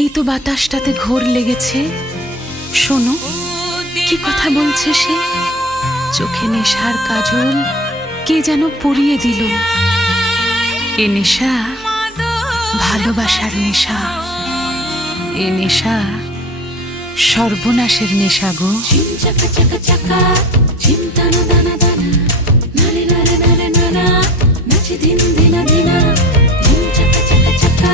এই তো বাতাসটাতে ঘোর লেগেছে, শোনো কি কথা বলছে সে। চোখে নেশার কাজল কে যেন পরিয়ে দিল। এ নেশা ভালোবাসার নেশা, এ নেশা সর্বনাশের নেশা গো। ঝিম চাকা চাকা চাকা ঝিম টানা দানা দানা নারে নারে নারে নানা নাচে দিন দিনা দিনা ঝিম চাকা চাকা চাকা